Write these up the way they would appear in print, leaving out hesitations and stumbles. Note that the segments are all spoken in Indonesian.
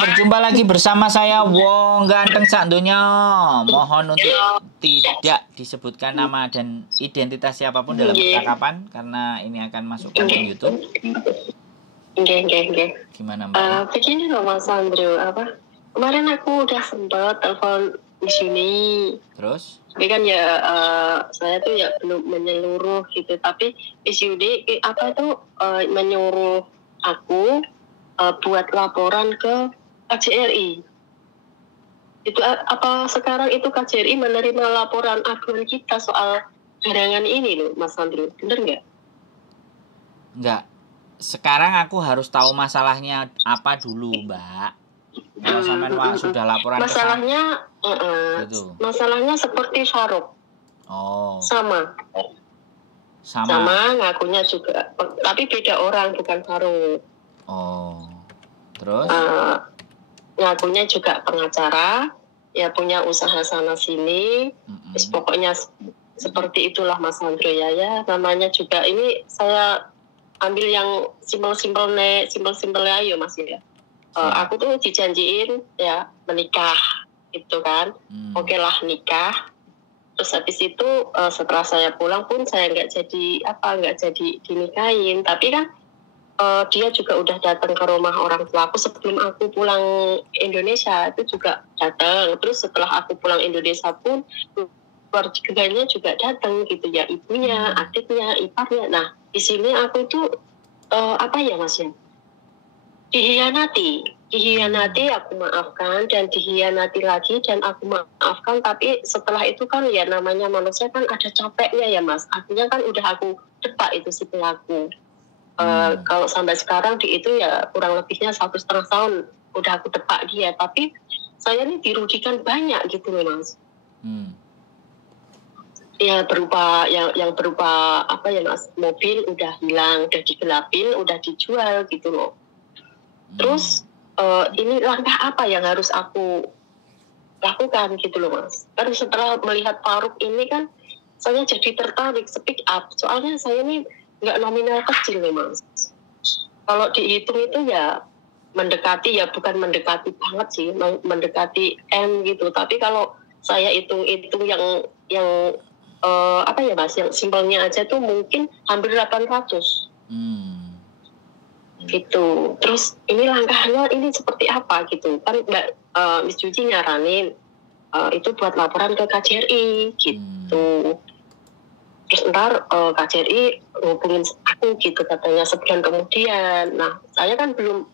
berjumpa lagi bersama saya Wong Ganteng Sakdonya. Mohon untuk tidak disebutkan nama dan identitas siapapun dalam percakapan karena ini akan masuk konten YouTube. Gimana Mbak? Begini loh Mas Andrew, kemarin aku udah sempet telepon di sini. Terus? Tapi kan ya saya tuh ya belum menyeluruh gitu. Tapi SUD menyuruh aku buat laporan ke KJRI. Itu apa sekarang itu KJRI menerima laporan aduan kita soal hadangan ini loh Mas Andrew, bener nggak? Nggak. Sekarang aku harus tahu masalahnya apa dulu Mbak. Kalau sampean sudah laporan masalahnya gitu. Masalahnya seperti Farouk. Oh. Sama ngakunya juga, tapi beda orang, bukan Farouk. Oh. Terus? Ngakunya juga pengacara, ya punya usaha sana sini. Pokoknya seperti itulah Mas Andrew ya. Namanya juga ini saya ambil yang simpel-simpel ayo Mas ya. Aku tuh dijanjiin ya menikah itu kan. Oke lah nikah. Terus habis itu setelah saya pulang pun saya nggak jadi dinikahin. Tapi kan dia juga udah datang ke rumah orang tuaku sebelum aku pulang Indonesia, itu juga datang. Terus setelah aku pulang Indonesia pun keluarganya juga datang gitu ya, ibunya, adiknya, iparnya. Nah di sini aku tuh Mas ya, dihianati, aku maafkan dan dihianati lagi dan aku maafkan. Tapi setelah itu kan ya namanya manusia kan ada capeknya ya Mas. Artinya kan udah aku depak itu si pelaku. Kalau sampai sekarang di itu ya kurang lebihnya 1,5 tahun udah aku depak dia, tapi saya ini dirugikan banyak gitu loh Mas. Ya berupa yang berupa Mas, mobil udah hilang, udah digelapin, udah dijual gitu loh. Terus ini langkah apa yang harus aku lakukan gitu loh Mas. Kan setelah melihat Farouk ini kan saya jadi tertarik speak up, soalnya saya ini nggak nominal kecil nih Mas. Kalau dihitung itu ya mendekati, ya bukan mendekati banget sih, mendekati M gitu. Tapi kalau saya hitung yang Mas, yang simpelnya aja tuh mungkin hampir 800. Gitu. Terus ini langkahnya ini seperti apa gitu kan Mbak Miss Juji nyaranin itu buat laporan ke KJRI gitu. Terus ntar KJRI hubungin aku gitu katanya sebulan kemudian. Nah saya kan belum,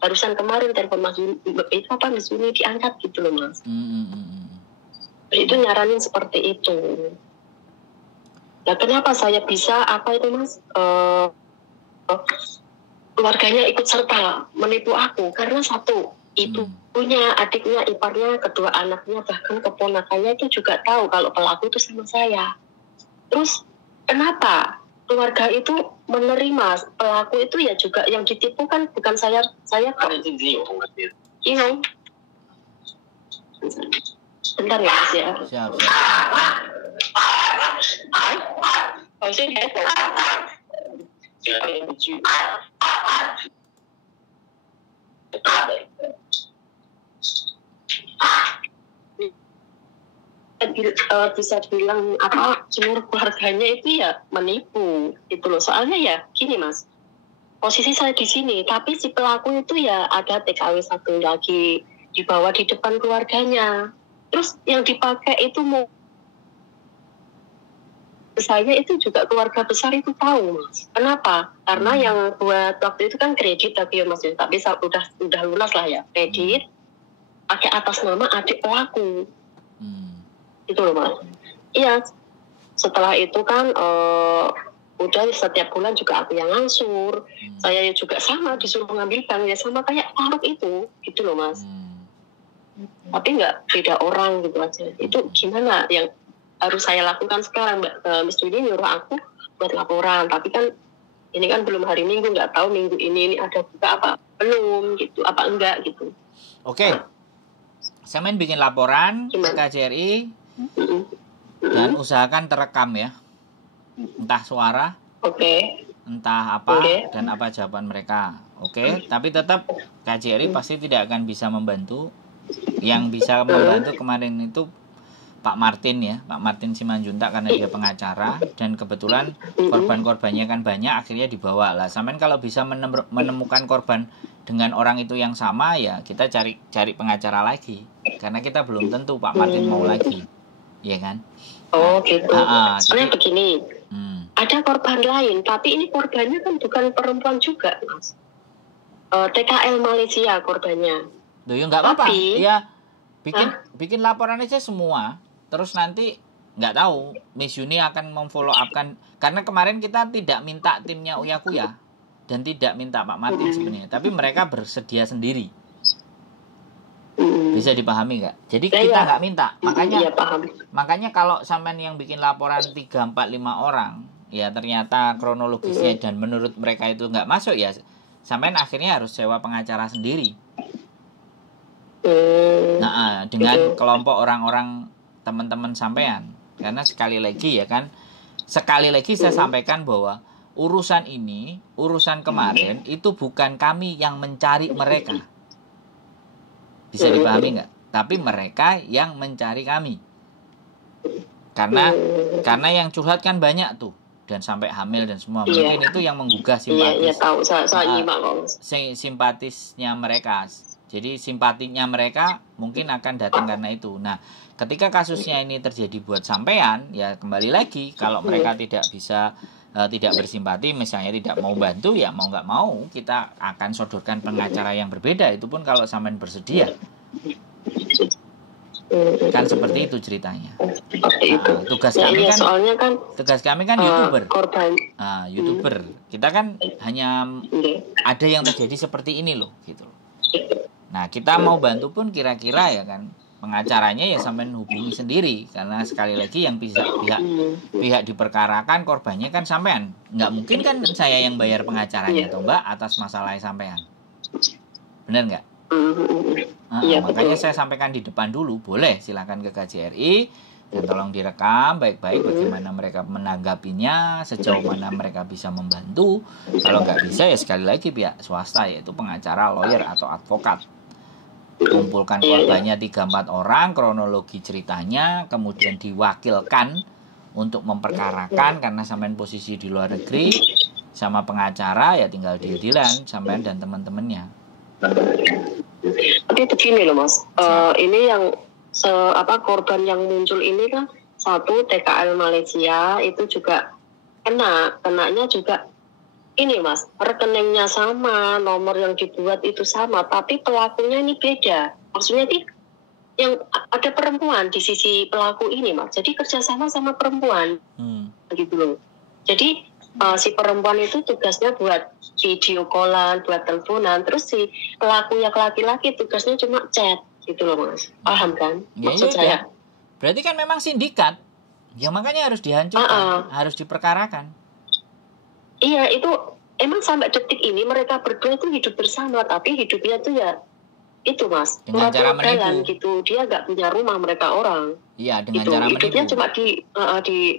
barusan kemarin telepon Mas Juni, itu Miss Juni diangkat gitu loh Mas. Terus itu nyaranin seperti itu. Nah kenapa saya bisa Mas keluarganya ikut serta menipu aku? Karena satu, ibunya, adiknya, iparnya, kedua anaknya, bahkan keponakannya itu juga tahu kalau pelaku itu sama saya. Terus kenapa keluarga itu menerima pelaku itu ya juga yang ditipu kan bukan saya kok. Iya. Bentar ya Mas ya. Siap. Bisa bilang seluruh keluarganya itu ya menipu itu loh. Soalnya ya gini Mas, posisi saya di sini tapi si pelaku itu ya ada TKW satu lagi dibawa di depan keluarganya. Terus yang dipakai itu mau saya itu juga keluarga besar itu tahu Mas. Kenapa? Karena yang buat waktu itu kan kredit tapi ya Mas, tapi udah lunas lah ya kredit pakai atas nama adik pelaku. Itu loh Mas. Iya. Setelah itu kan udah setiap bulan juga aku yang ngangsur. Saya juga sama disuruh ngambil bank ya sama kayak Farouk itu, gitu loh Mas. Tapi nggak beda orang gitu aja. Itu gimana yang harus saya lakukan sekarang Mbak? Miss Judy nyuruh aku buat laporan, tapi kan ini kan belum hari Minggu, nggak tahu minggu ini ada buka apa belum gitu, apa enggak gitu. Oke. Saya main bikin laporan ke KJRI dan usahakan terekam ya, entah suara, entah apa dan apa jawaban mereka. Oke, tapi tetap KJRI pasti tidak akan bisa membantu. Yang bisa membantu kemarin itu Pak Martin ya, Pak Martin Simanjuntak, karena dia pengacara dan kebetulan korban-korbannya kan banyak, akhirnya dibawa lah. Sampai kalau bisa menemukan korban dengan orang itu yang sama, ya kita cari pengacara lagi, karena kita belum tentu Pak Martin mau lagi, ya kan? Oh gitu. Soalnya jadi, begini, ada korban lain, tapi ini korbannya kan bukan perempuan juga, Mas. TKL Malaysia korbannya. Loh, ya nggak apa-apa. Ya bikin laporan aja semua. Terus nanti nggak tahu Miss Yuni akan memfollow up kan, karena kemarin kita tidak minta timnya Uya Kuya dan tidak minta Pak Martin sebenarnya, tapi mereka bersedia sendiri. Bisa dipahami nggak? Jadi kita nggak minta. Makanya kalau sampean yang bikin laporan 3, 4, 5 orang, ya ternyata kronologisnya dan menurut mereka itu nggak masuk, ya sampean akhirnya harus sewa pengacara sendiri. Nah, dengan kelompok orang-orang teman-teman sampean, karena sekali lagi saya sampaikan bahwa urusan kemarin itu bukan kami yang mencari mereka, bisa dipahami nggak? Tapi mereka yang mencari kami, karena yang curhat kan banyak tuh dan sampai hamil dan semua, mungkin itu yang menggugah simpatisnya mereka. Jadi simpatinya mereka mungkin akan datang karena itu. Nah, ketika kasusnya ini terjadi buat sampean, ya kembali lagi, kalau mereka tidak bersimpati, misalnya tidak mau bantu, ya mau nggak mau kita akan sodorkan pengacara yang berbeda. Itu pun kalau sampean bersedia. Kan seperti itu ceritanya. Tugas kami kan YouTuber. YouTuber. Kita kan hanya ada yang terjadi seperti ini loh, gitu. Nah, kita mau bantu pun kira-kira ya kan, pengacaranya ya sampean hubungi sendiri, karena sekali lagi yang pihak diperkarakan korbannya kan sampean. Nggak mungkin kan saya yang bayar pengacaranya atau Mbak atas masalah sampean. Benar nggak? Makanya saya sampaikan di depan dulu, boleh silakan ke KJRI dan tolong direkam baik-baik bagaimana mereka menanggapinya, sejauh mana mereka bisa membantu. Kalau nggak bisa ya sekali lagi pihak swasta, yaitu pengacara, lawyer atau advokat, kumpulkan korbannya 3-4 orang, kronologi ceritanya, kemudian diwakilkan untuk memperkarakan, karena sampean posisi di luar negeri, sama pengacara ya tinggal deal-dealan sampean dan teman-temannya. Tapi begini loh Mas, ini yang korban yang muncul ini kan satu TKL Malaysia itu juga kenanya juga ini Mas, rekeningnya sama, nomor yang dibuat itu sama, tapi pelakunya ini beda. Maksudnya yang ada perempuan di sisi pelaku ini Mas, jadi kerjasama sama perempuan gitu loh. Jadi si perempuan itu tugasnya buat video callan, buat teleponan, terus si pelaku yang laki-laki tugasnya cuma chat gitu loh Mas. Paham kan maksud saya? Berarti kan memang sindikat, ya makanya harus dihancurkan, harus diperkarakan. Iya, itu emang sampai detik ini mereka berdua itu hidup bersama, tapi hidupnya tuh ya itu Mas, dengan cara menipu gitu. Dia nggak punya rumah, mereka orang. Iya, dengan cara menipu. Hidupnya cuma di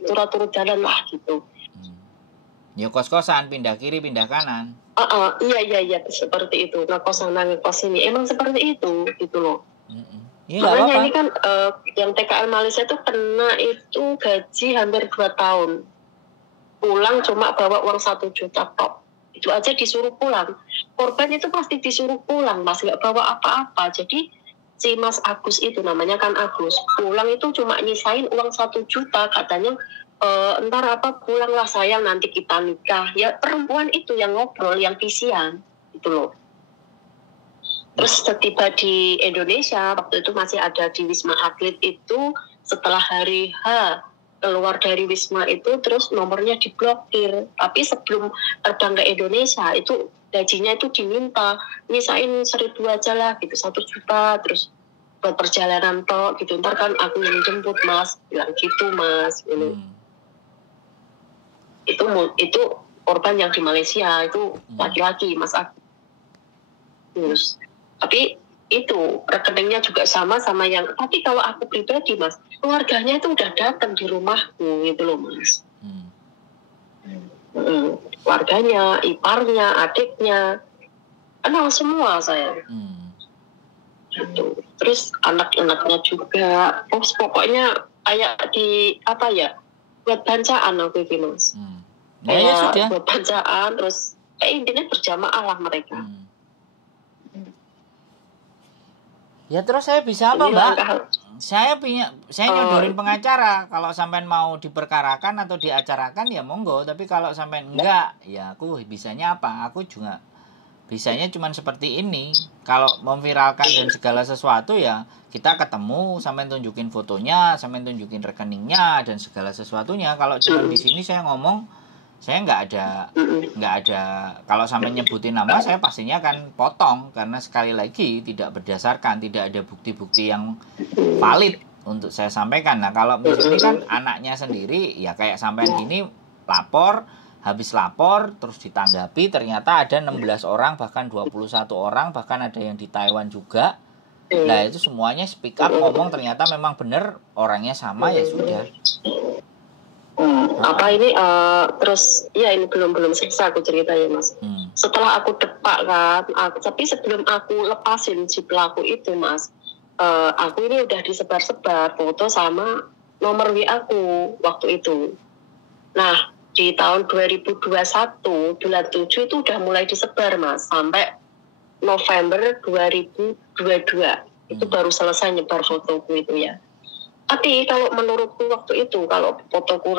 turut-turut jalan lah gitu. Ya kos-kosan, pindah kiri, pindah kanan. Iya, seperti itu. Ngekos sana, ngekos sini. Emang seperti itu, gitu loh. Ya, makanya ini kan yang TKL Malaysia itu kena itu gaji hampir 2 tahun. Pulang cuma bawa uang 1 juta kok. Itu aja disuruh pulang. Korban itu pasti disuruh pulang, Mas. Nggak bawa apa-apa. Jadi si Mas Agus itu, namanya kan Agus, pulang itu cuma nyisain uang 1 juta. Katanya, entar pulanglah sayang, nanti kita nikah. Ya perempuan itu yang ngobrol, yang visian. Gitu loh. Terus setiba di Indonesia, waktu itu masih ada di Wisma Atlet itu, setelah hari H, keluar dari Wisma itu, terus nomornya diblokir. Tapi sebelum terbang ke Indonesia, itu gajinya itu diminta, nyisain 1.000 aja lah, gitu, 1 juta, terus buat perjalanan toh, gitu. Ntar kan aku yang jemput Mas, bilang gitu Mas. Gitu. Itu korban yang di Malaysia, itu laki-laki, Mas Agus. Tapi itu rekeningnya juga sama yang, tapi kalau aku pribadi Mas, keluarganya itu udah datang di rumahku gitu loh Mas. Keluarganya, iparnya, adiknya Kenal semua saya. Gitu. Terus anak-anaknya juga. Terus pokoknya kayak di apa ya? Buat bancaan aku ini Mas. Ya sudah. Buat bancaan terus intinya berjamaah lah mereka. Ya terus saya bisa apa, Mbak? Saya nyodorin pengacara. Kalau sampean mau diperkarakan atau diacarakan ya monggo. Tapi kalau sampean enggak, ya aku bisanya apa? Aku juga bisanya cuma seperti ini. Kalau memviralkan dan segala sesuatu ya kita ketemu, sampean tunjukin fotonya, sampean tunjukin rekeningnya dan segala sesuatunya. Kalau cuma di sini saya ngomong, saya nggak ada kalau sampai nyebutin nama saya pastinya akan potong karena sekali lagi tidak berdasarkan, tidak ada bukti-bukti yang valid untuk saya sampaikan. Nah kalau misalnya kan anaknya sendiri ya kayak sampean gini lapor, habis lapor terus ditanggapi ternyata ada 16 orang bahkan 21 orang bahkan ada yang di Taiwan juga. Nah itu semuanya speak up ngomong ternyata memang benar orangnya sama ya sudah. Apa ini terus ya ini belum selesai aku cerita ya Mas. Setelah aku depak kan, tapi sebelum aku lepasin si pelaku itu Mas, aku ini udah disebar-sebar foto sama nomor WA aku waktu itu. Nah di tahun 2021 bulan 7 itu udah mulai disebar Mas sampai November 2022 itu baru selesai nyebar fotoku itu ya. Tapi kalau menurutku waktu itu kalau fotoku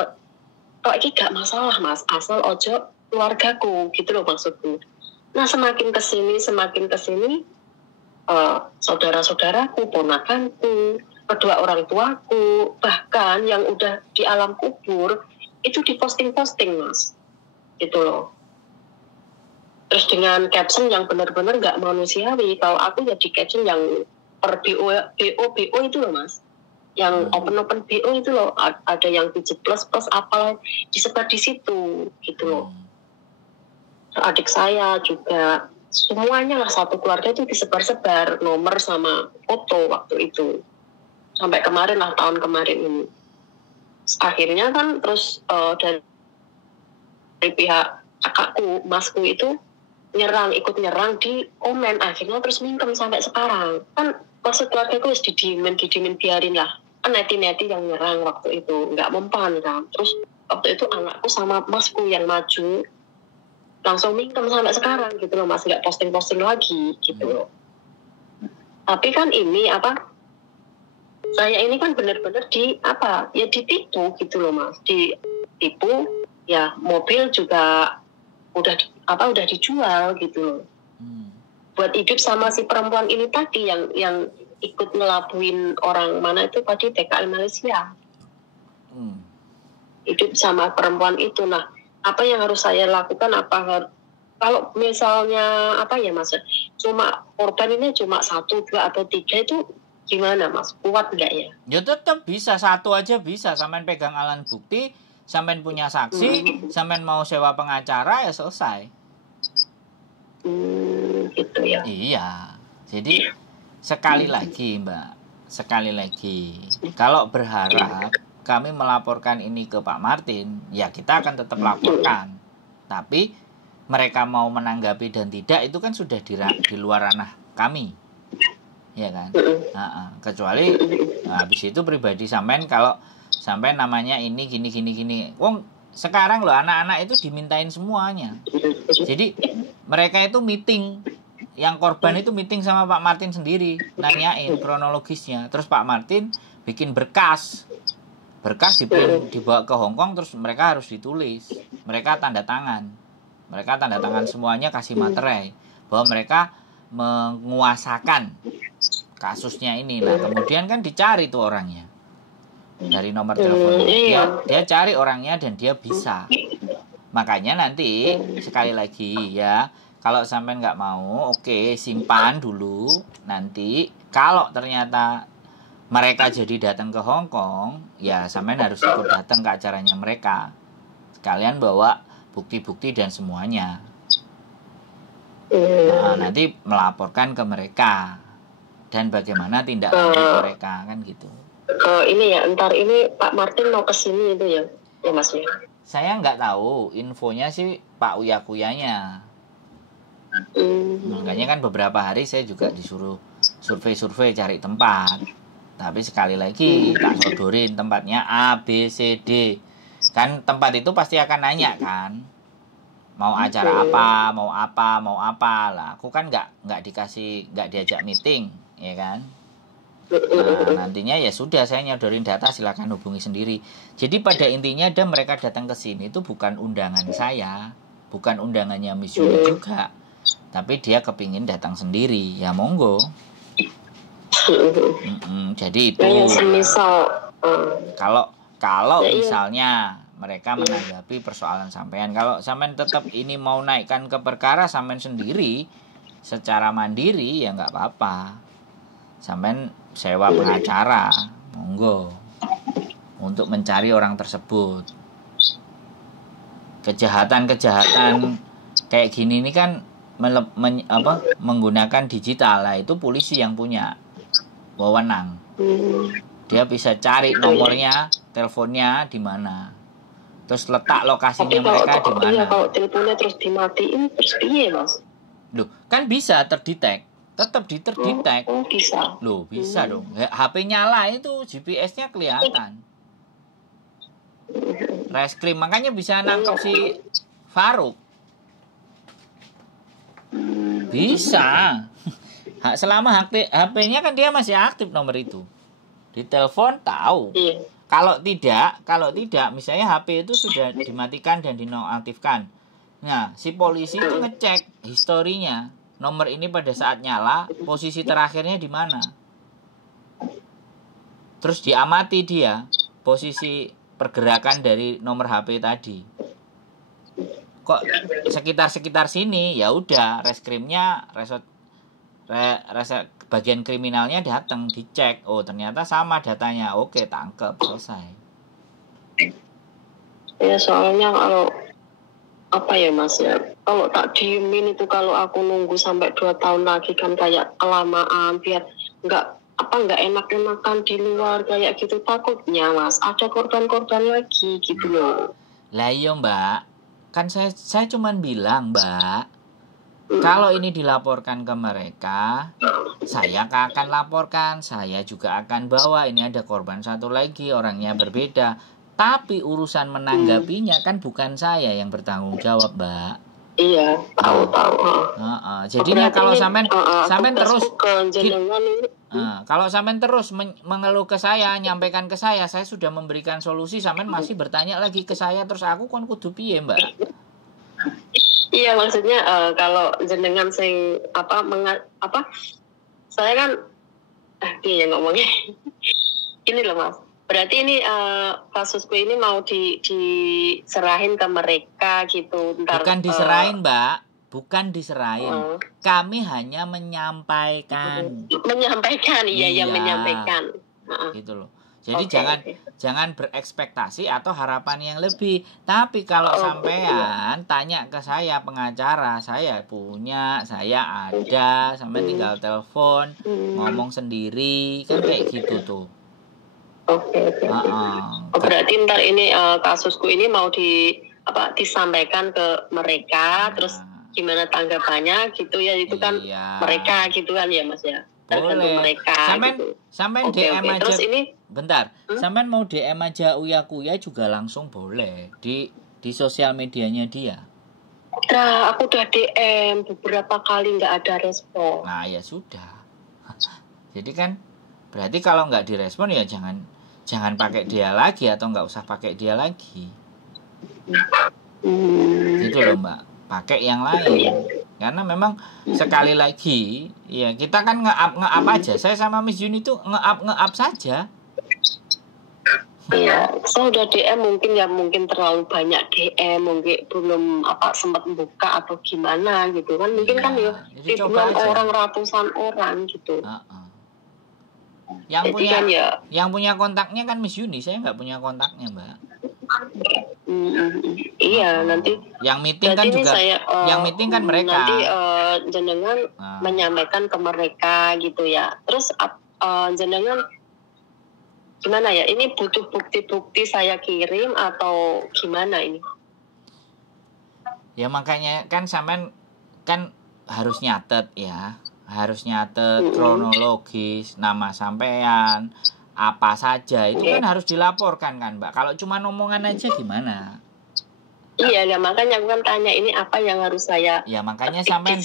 kok ini gak masalah Mas, asal ojo keluargaku gitu loh maksudku. Nah semakin kesini saudara-saudaraku, ponakanku, kedua orang tuaku, bahkan yang udah di alam kubur itu diposting-posting Mas, gitu loh. Terus dengan caption yang benar-benar gak manusiawi. Kalau aku ya di caption yang per BO itu loh Mas, yang open BO itu loh, ada yang pijit plus apalah disebar di situ gitu loh. Adik saya juga semuanya lah satu keluarga itu disebar-sebar nomor sama foto waktu itu sampai kemarin lah tahun kemarin ini. Akhirnya kan terus dari pihak kakakku masku itu ikut nyerang di komen, akhirnya terus mingkem sampai sekarang kan. Maksud keluarga gue harus didimin biarin lah. Kan neti yang nyerang waktu itu. Nggak mempan kan. Terus waktu itu anakku sama masku yang maju. Langsung mingkem sampai sekarang gitu loh Mas. Nggak posting lagi gitu loh. Tapi kan ini saya ini kan benar-benar ditipu gitu loh Mas. Ditipu ya mobil juga udah dijual gitu loh. Buat hidup sama si perempuan ini tadi yang ikut ngelabuin orang mana itu tadi TKI Malaysia. Hidup sama perempuan itu. Nah, apa yang harus saya lakukan? Kalau misalnya Mas? Cuma korban ini cuma 1, 2 atau 3 itu gimana Mas? Kuat nggak ya? Ya tetap bisa, 1 aja bisa. Sampean pegang alat bukti, sampean punya saksi, sampean mau sewa pengacara ya selesai. Gitu ya. Iya. Jadi sekali lagi Mbak, kalau berharap kami melaporkan ini ke Pak Martin, ya kita akan tetap laporkan. Tapi mereka mau menanggapi dan tidak itu kan sudah di luar ranah kami. Ya kan? Kecuali habis itu pribadi sampean kalau sampai namanya ini gini. Wong sekarang loh anak-anak itu dimintain semuanya. Jadi mereka itu meeting, yang korban itu meeting sama Pak Martin sendiri, nanyain kronologisnya. Terus Pak Martin bikin berkas dibawa ke Hong Kong, terus mereka harus ditulis. Mereka tanda tangan semuanya, kasih materai bahwa mereka menguasakan kasusnya ini. Nah kemudian kan dicari tuh orangnya dari nomor teleponnya, dia cari orangnya dan dia bisa. Makanya nanti sekali lagi ya, kalau sampai nggak mau, oke, simpan dulu. Nanti kalau ternyata mereka jadi datang ke Hong Kong, ya sampai harus ikut datang ke acaranya mereka. Sekalian bawa bukti-bukti dan semuanya. Nah, nanti melaporkan ke mereka dan bagaimana tindak lanjut mereka kan gitu. Ini ya, ntar ini Pak Martin mau kesini itu ya Mas ya. Saya nggak tahu, infonya sih Pak Uya-Kuyanya. Makanya kan beberapa hari saya juga disuruh survei cari tempat. Tapi sekali lagi tak sodorin tempatnya A, B, C, D. Kan tempat itu pasti akan nanya kan, mau acara apa, mau apa lah. Aku kan nggak diajak meeting, ya kan. Nah, nantinya ya sudah, saya nyodorin data, silakan hubungi sendiri. Jadi pada intinya mereka datang ke sini itu bukan undangan saya, bukan undangannya Miss Yuni juga, tapi dia kepingin datang sendiri, ya monggo. Jadi itu kalau misalnya mereka menanggapi persoalan sampean, kalau sampean tetap ini mau naikkan ke perkara sampean sendiri secara mandiri, ya nggak apa-apa. Sampean sewa pengacara, monggo, untuk mencari orang tersebut. Kejahatan kayak gini ini kan menggunakan digital lah, itu polisi yang punya wewenang. Dia bisa cari nomornya, teleponnya di mana, terus letak lokasinya mereka di mana. Iya, kalau teleponnya terus dimatiin terus piye, Mas? Loh, kan bisa terdetek, tetap terdetek. Bisa. Loh, bisa dong. HP nyala itu GPS-nya kelihatan. Reskrim makanya bisa nangkep si Faruk. Bisa. Selama HP-nya kan dia masih aktif nomor itu. Di telepon tahu. Kalau tidak misalnya HP itu sudah dimatikan dan dinonaktifkan. Nah, si polisi itu ngecek historinya. Nomor ini pada saat nyala, posisi terakhirnya di mana? Terus diamati dia posisi pergerakan dari nomor HP tadi. Kok sekitar sini, ya udah reskrimnya, bagian kriminalnya datang, dicek, oh ternyata sama datanya, oke tangkep, selesai. Ya soalnya kalau apa ya Mas ya, kalau tak diemin itu, kalau aku nunggu sampai 2 tahun lagi kan kayak kelamaan, biar nggak enak-enakan di luar kayak gitu, takutnya Mas ada korban-korban lagi gitu loh. Lah iya Mbak, kan saya cuman bilang Mbak, kalau ini dilaporkan ke mereka, saya akan laporkan, saya juga akan bawa, ini ada korban satu lagi, orangnya berbeda. Tapi urusan menanggapinya kan bukan saya yang bertanggung jawab, Mbak. Iya, tahu. Jadinya kalau sampean terus kalau sampean terus mengeluh ke saya, nyampaikan ke saya sudah memberikan solusi, sampean masih bertanya lagi ke saya, terus aku kan kudu piye, Mbak? Iya, maksudnya kalau jenengan sing saya kan yang ngomongnya ini loh Mas. Berarti ini kasusku ini mau diserahin ke mereka gitu. Bukan diserahin, Mbak. Bukan diserahin. Kami hanya menyampaikan. Menyampaikan. Gitu loh. Jadi jangan berekspektasi atau harapan yang lebih. Tapi kalau sampean tanya ke saya pengacara, saya punya, saya ada, sampean tinggal telepon, ngomong sendiri, kan kayak gitu tuh. Oke. Berarti ntar ini kasusku ini mau disampaikan ke mereka, terus gimana tanggapannya gitu ya, itu kan mereka gitu kan ya Mas ya. Boleh. Mereka. Sampean DM aja. Terus ini bentar. Sampean mau DM aja Uya Kuya juga langsung boleh di sosial medianya dia. Aku udah DM beberapa kali nggak ada respon. Nah ya sudah. Jadi kan berarti kalau nggak direspon ya jangan pakai dia lagi atau nggak usah pakai dia lagi. Gitu loh Mbak. Pakai yang lain. Karena memang sekali lagi ya kita kan nge-up aja. Saya sama Miss Yuni tuh nge-up saja. Iya, saya udah DM mungkin terlalu banyak DM, mungkin belum sempat buka atau gimana gitu kan. Mungkin kan ya ribuan orang, ratusan orang gitu. Yang punya kontaknya kan Miss Yuni, saya nggak punya kontaknya Mbak. Iya, nanti yang meeting kan juga yang meeting kan mereka. Nanti jenengan menyampaikan ke mereka gitu ya. Terus jenengan gimana ya? Ini butuh bukti-bukti saya kirim atau gimana ini? Ya makanya kan sampean kan harus nyatet ya, harus nyatet kronologis, nama sampean, apa saja itu kan harus dilaporkan kan Mbak. Kalau cuma omongan aja gimana? Iya, ya makanya aku kan tanya ini apa yang harus saya. Ya makanya sampean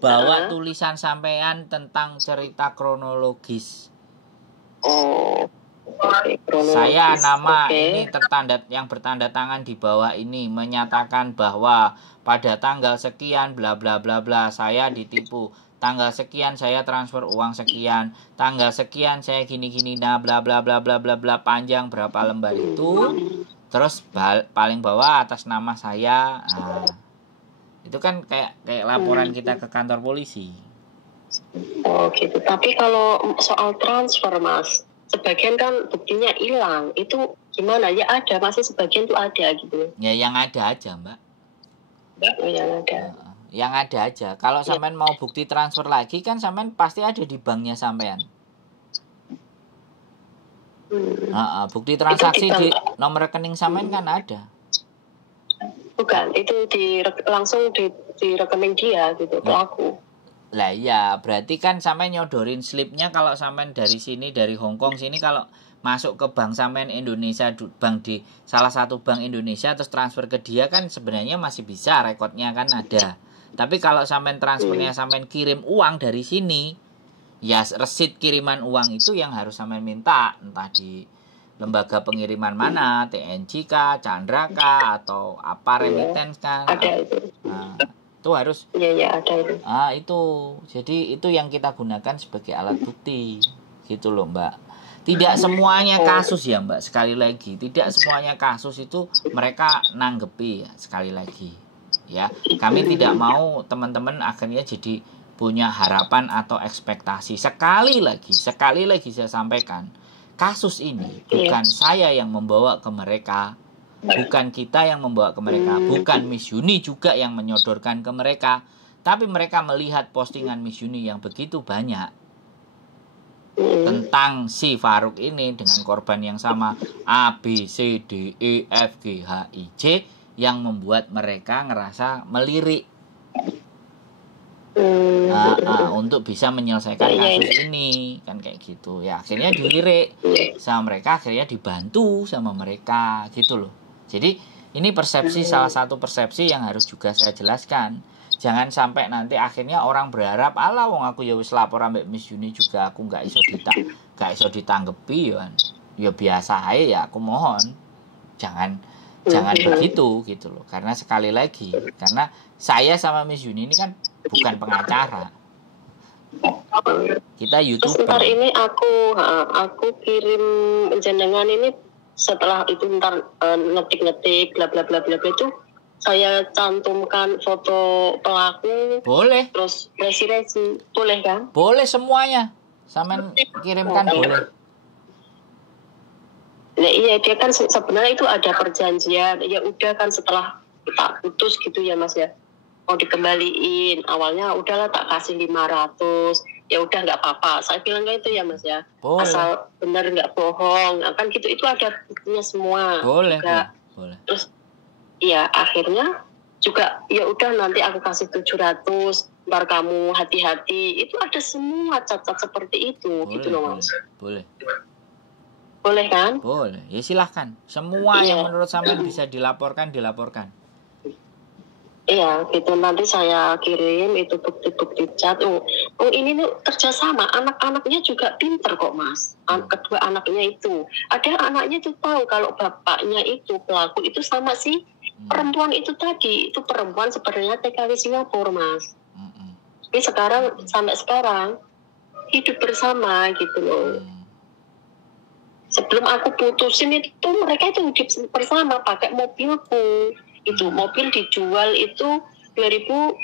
bawa tulisan sampean tentang cerita kronologis. Oh. Saya nama ini yang bertanda tangan di bawah ini menyatakan bahwa pada tanggal sekian bla bla bla bla saya ditipu, tanggal sekian saya transfer uang sekian, tanggal sekian saya gini-gini nah bla bla bla bla bla bla, panjang berapa lembar itu, terus paling bawah atas nama saya. Nah, itu kan kayak laporan kita ke kantor polisi. Oh gitu. Tapi kalau soal transfer Mas, sebagian kan buktinya hilang, itu gimana ya? Ada, masih sebagian tuh ada gitu. Ya yang ada aja Mbak. Yang ada. Yang ada aja. Kalau sampean mau bukti transfer lagi kan sampean pasti ada di banknya sampean. Bukti transaksi di nomor rekening sampean kan ada. Bukan, itu langsung di rekening dia gitu, pelaku. Lah iya, berarti kan sampean nyodorin slipnya kalau sampean dari sini, dari Hong Kong sini, kalau masuk ke bank sampean Indonesia, bank di salah satu bank Indonesia terus transfer ke dia kan sebenarnya masih bisa, rekodnya kan ada. Tapi kalau sampean transfernya sampean kirim uang dari sini, ya resit kiriman uang itu yang harus sampean minta, entah di lembaga pengiriman mana, TNG kah, Chandra kah, atau apa remittance kah. Ada itu. Nah, itu harus. Iya ada itu. Itu. Jadi itu yang kita gunakan sebagai alat bukti. Gitu loh, Mbak. Tidak semuanya kasus ya, Mbak. Sekali lagi, tidak semuanya kasus itu mereka nanggepi ya, sekali lagi. Ya, kami tidak mau teman-teman akhirnya jadi punya harapan atau ekspektasi. Sekali lagi saya sampaikan, kasus ini bukan saya yang membawa ke mereka, bukan kita yang membawa ke mereka, bukan Miss Yuni juga yang menyodorkan ke mereka, tapi mereka melihat postingan Miss Yuni yang begitu banyak tentang si Farouk ini dengan korban yang sama A, B, C, D, E, F, G, H, I, J, yang membuat mereka ngerasa melirik untuk bisa menyelesaikan kasus ini kan kayak gitu ya. Akhirnya dilirik sama mereka, akhirnya dibantu sama mereka gitu loh. Jadi ini persepsi, salah satu persepsi yang harus juga saya jelaskan. Jangan sampai nanti akhirnya orang berharap alah wong aku ya wis lapor ambek Miss Yuni juga aku gak iso ditanggepi ya biasa aja ya, aku mohon jangan begitu gitu loh. Karena sekali lagi, karena saya sama Miss Yuni ini kan bukan pengacara, kita YouTuber. Sebentar ini aku kirim jenengan ini, setelah itu ntar ngetik bla bla bla bla itu saya cantumkan foto pelaku. Boleh. Terus resi boleh kan? Boleh semuanya, sama kirimkan boleh. Nah iya, dia kan sebenarnya itu ada perjanjian. Ya udah kan setelah tak putus gitu ya Mas ya, mau dikembaliin. Awalnya udahlah tak kasih 500. Ya udah nggak apa-apa. Saya bilang kayak itu ya Mas ya. Boleh. Asal benar nggak bohong. Kan gitu, itu ada buktinya semua. Boleh. Terus ya akhirnya juga ya udah nanti aku kasih 700, ntar kamu hati-hati. Itu ada semua cacat seperti itu. Boleh, gitu loh Mas. Boleh kan? Boleh. Ya silahkan. Semua yang menurut sampean bisa dilaporkan. Iya, gitu. Nanti saya kirim itu bukti-bukti chat. Ini tuh kerjasama. Anak-anaknya juga pinter kok, Mas. Kedua anaknya itu. Ada anaknya tuh tahu kalau bapaknya itu pelaku itu sama si perempuan itu tadi. Itu perempuan sebenarnya TKW Singapura, Mas. Tapi sampai sekarang hidup bersama gitu loh. Sebelum aku putusin itu mereka itu hidup bersama pakai mobilku. Itu mobil dijual itu 2022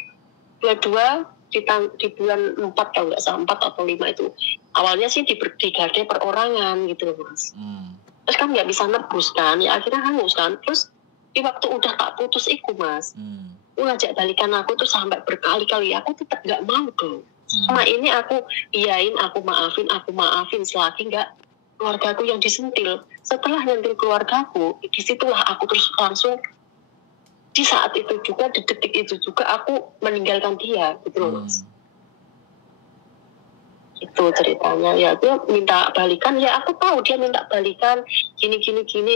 di bulan 4 kalau nggak salah, 4 atau 5 itu. Awalnya sih digadai perorangan gitu loh Mas. Terus kan nggak bisa nebus kan, ya akhirnya hangus kan. Terus di waktu udah tak putus itu Mas, ngajak balikan aku tuh sampai berkali-kali, aku tetap nggak mau dong. Sama ini aku iyain, aku maafin selagi nggak keluargaku yang disentil. Setelah nyentil keluargaku, disitulah aku terus langsung di saat itu juga, di detik itu juga aku meninggalkan dia gitu loh Mas. Itu ceritanya. Ya dia minta balikan, ya aku tahu dia minta balikan gini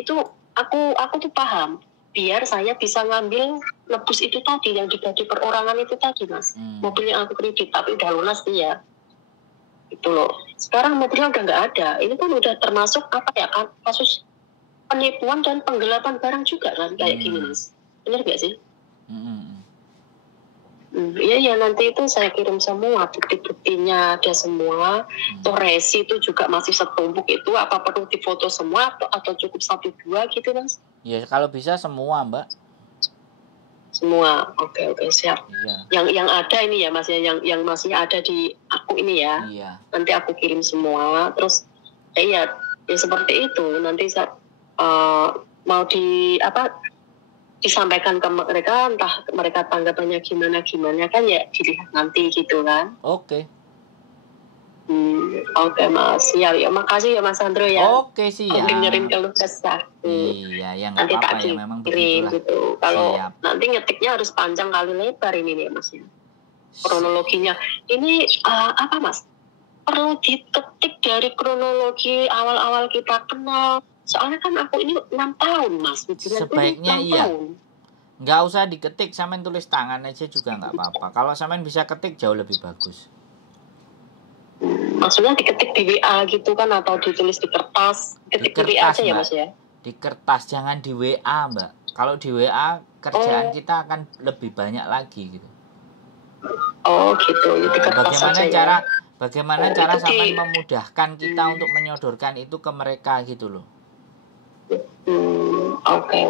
itu aku tuh paham biar saya bisa ngambil nebus itu tadi yang di perorangan itu tadi Mas. Mobilnya aku kredit tapi udah lunas dia. Itu loh. Sekarang mobilnya udah nggak ada. Ini kan udah termasuk apa ya kan, kasus penipuan dan penggelapan barang juga kan kayak gini Mas. Benar nggak sih? Iya nanti itu saya kirim semua bukti-buktinya ada semua. Tuh resi itu juga masih setumpuk itu, apa perlu difoto semua atau cukup 1-2 gitu Mas? Ya kalau bisa semua Mbak. Semua, oke siap. Iya. Yang ada ini ya Mas ya, yang masih ada di aku ini ya. Iya. Nanti aku kirim semua. Terus ya seperti itu. Nanti saya mau disampaikan ke mereka, entah mereka tanggapannya gimana kan ya dilihat nanti gitu kan. Oke. Oke Mas, ya makasih ya Mas Sandro ya. Oke siap. Dengerin keluh kesah. Iya, yang nggak apa-apa ya, memang begitulah. Gitu. Kalau nanti ngetiknya harus panjang kali lebar ini nih Mas ya. Kronologinya. Ini apa Mas? Perlu diketik dari kronologi awal-awal kita kenal. Soalnya kan aku ini 6 tahun Mas. Sebaiknya iya. Nggak usah diketik, sampean tulis tangan aja juga nggak apa-apa. Kalau sampean bisa ketik jauh lebih bagus. Maksudnya diketik di WA gitu kan, atau ditulis di kertas? Ketik di WA aja ya Mas ya? Di kertas, jangan di WA Mbak. Kalau di WA kerjaan kita akan lebih banyak lagi gitu. Oh gitu, di kertas aja Bagaimana cara sampean memudahkan kita untuk menyodorkan itu ke mereka gitu loh. Oke.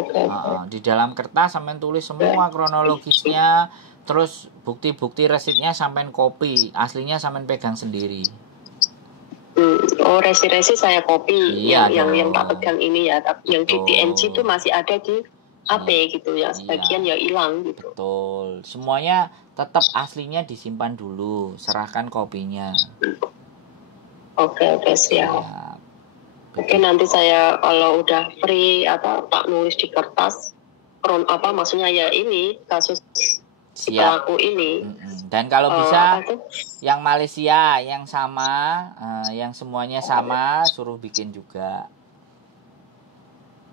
Di dalam kertas sampean tulis semua kronologisnya, terus bukti-bukti resitnya sampean copy, aslinya sampean pegang sendiri. Resi saya copy. Iya, yang tak pegang ini ya, tapi yang di TNG itu masih ada di HP gitu ya, sebagian ya hilang gitu. Betul, semuanya tetap aslinya disimpan dulu, serahkan kopinya. Oke siap. Oke, nanti saya kalau udah free tak nulis di kertas maksudnya ya ini kasus pelaku ini. Dan kalau bisa yang Malaysia yang sama, yang semuanya sama, suruh bikin juga.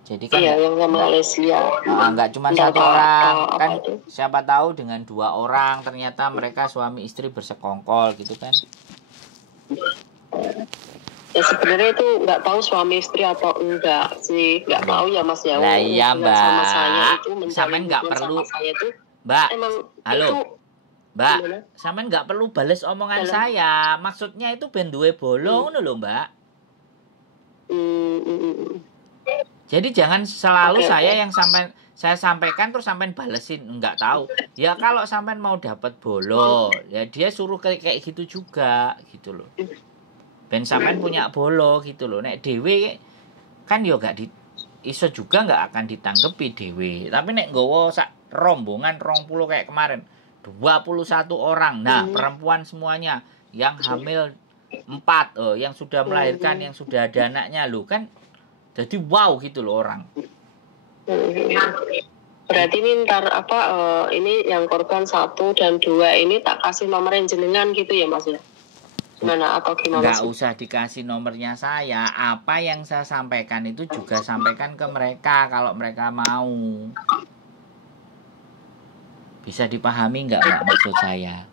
Jadi kan yang Malaysia. Enggak cuma satu orang, kan siapa tahu dengan 2 orang ternyata mereka suami istri bersekongkol gitu kan. Ya sebenarnya itu nggak tahu suami istri atau enggak sih, nggak tahu ya Mas ya. Lah iya Mbak, sama saya itu sampean nggak perlu saya itu, Mbak, halo itu, Mbak, sampean nggak perlu bales omongan saya, maksudnya itu ben duwe bolong lho Mbak. Jadi jangan selalu saya yang saya sampaikan terus sampean balesin, enggak tahu. Ya kalau sampean mau dapat bolo, ya dia suruh kayak gitu juga gitu loh. Ben sampean punya bolo gitu loh. Nek dhewe kan yo gak iso juga nggak akan ditanggepi dhewe. Tapi nek nggawa sak rombongan 20 kayak kemarin, 21 orang. Nah, perempuan semuanya, yang hamil 4, yang sudah melahirkan, yang sudah ada anaknya loh kan. Jadi wow gitu loh orang. Berarti ini ntar ini yang korban 1 dan 2 ini tak kasih nomor jenengan gitu ya Mas ya? Gimana atau gimana? Nggak usah dikasih nomornya saya. Apa yang saya sampaikan itu juga sampaikan ke mereka kalau mereka mau. Bisa dipahami nggak Mbak maksud saya?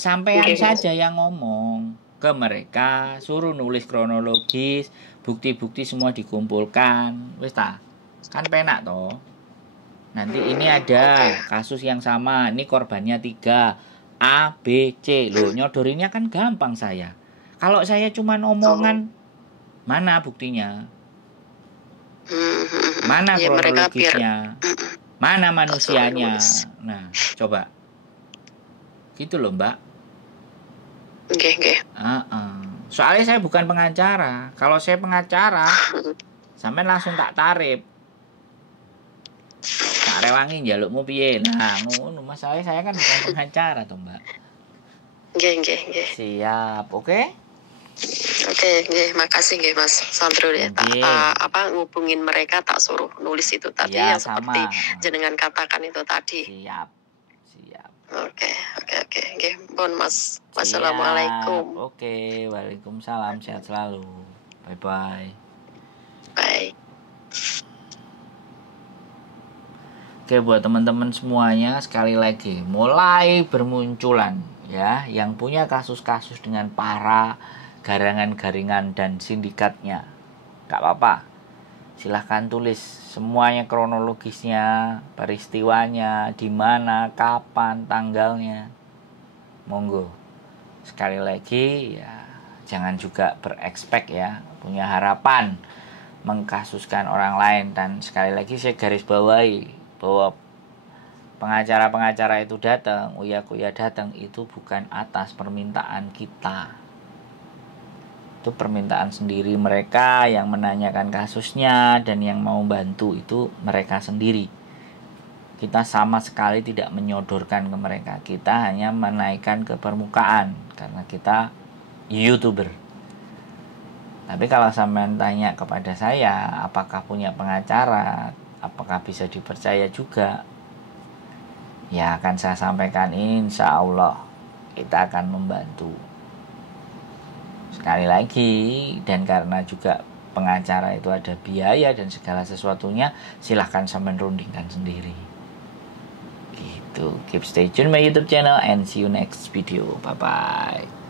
Sampean saja yang ngomong ke mereka, suruh nulis kronologis, bukti-bukti semua dikumpulkan. Wis ta? Kan penak toh. Nanti ini ada kasus yang sama, ini korbannya 3. A, B, C. Loh, nyodorinnya kan gampang saya. Kalau saya cuma omongan, mana buktinya? Mana kronologisnya? Mana manusianya? Nah, coba. Gitu loh, Mbak. Oke. Soalnya saya bukan pengacara. Kalau saya pengacara, sampai langsung tak tarif. Tak rewangi njalukmu piye. Nah, ngono masalahnya saya kan bukan pengacara toh, Mbak. Nggih. Siap, oke? Oke, makasih Mas Sandro ya. Ngubungin mereka tak suruh nulis itu tadi ya, yang seperti jenengan katakan itu tadi. Siap. Oke. Bon Mas. Wassalamualaikum. Oke, waalaikumsalam. Sehat selalu. Bye. Oke, buat teman-teman semuanya, sekali lagi mulai bermunculan ya yang punya kasus-kasus dengan para garangan-garingan dan sindikatnya. Gak apa-apa, silahkan tulis semuanya, kronologisnya, peristiwanya, di mana, kapan, tanggalnya, monggo. Sekali lagi ya, jangan juga berekspek ya, punya harapan mengkasuskan orang lain. Dan sekali lagi saya garis bawahi bahwa pengacara-pengacara itu datang, uya-kuya datang, itu bukan atas permintaan kita. Itu permintaan sendiri mereka yang menanyakan kasusnya, dan yang mau bantu itu mereka sendiri. Kita sama sekali tidak menyodorkan ke mereka. Kita hanya menaikkan ke permukaan karena kita YouTuber. Tapi kalau sampean tanya kepada saya, apakah punya pengacara, apakah bisa dipercaya juga, ya akan saya sampaikan, insya Allah kita akan membantu. Sekali lagi, dan karena juga pengacara itu ada biaya dan segala sesuatunya, silahkan sampean rundingkan sendiri. Gitu. Keep stay tune my YouTube channel and see you next video. Bye bye.